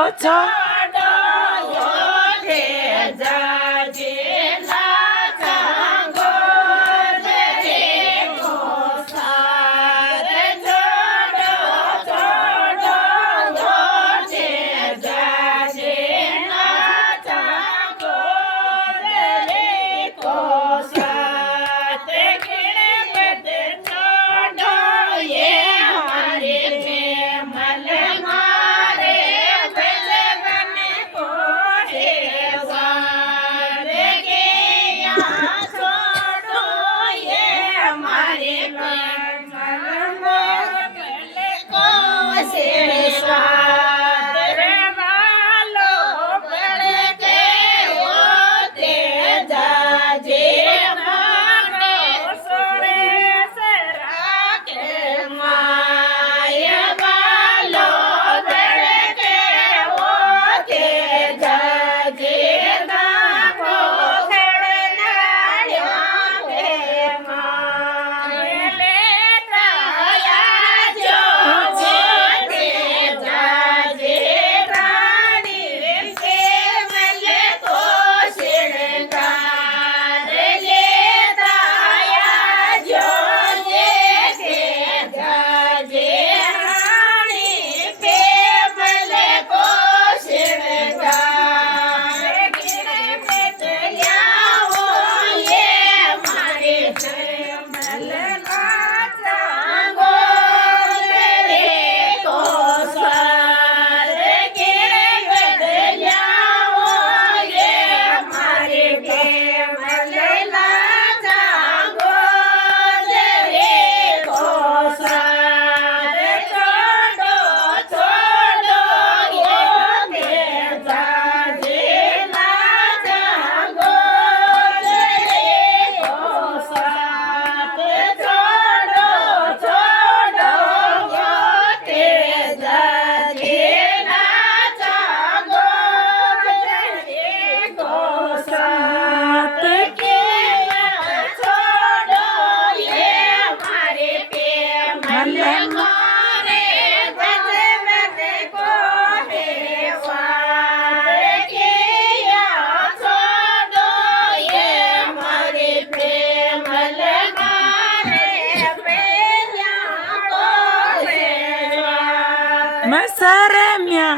छोड़ो रे जाजे नाचंगो रे को सार छोड़ो रे जाजे नाचंगो रे को साथ खिड़े बद छोड़ो ये हमारे प्रेमल मारे बचपन को रे वार के यहाँ छोड़ो ये हमारे प्रेमल मारे को से साथ वालो बड़ के होते जाजे मारो सोरे सरा के माया वालो बड़ के होते जाजे नाको खड़ना यहाँ पे मारे राया जो होते जाजे रानी के मल को श्रृंगार लेता या जो देखे जाजे रानी पे मल को श्रृंगार गिरे बेट जाओ ये हमारे मल नाचंगो रे को स्वार गिरे बेट जाओ ये हमारे मल नाचंगो रे को स्वार छोड़ो ये जाजे नाचंगो रे को साथ छोड़ो ये जाजे नाचंगो रे को साथ के छोड़ो ये हमारे प्रेमल मारे बचपन को रे वार के यहाँ छोड़ो ये हमारे प्रेमल मारे प्रेम को रे वार मसर म्या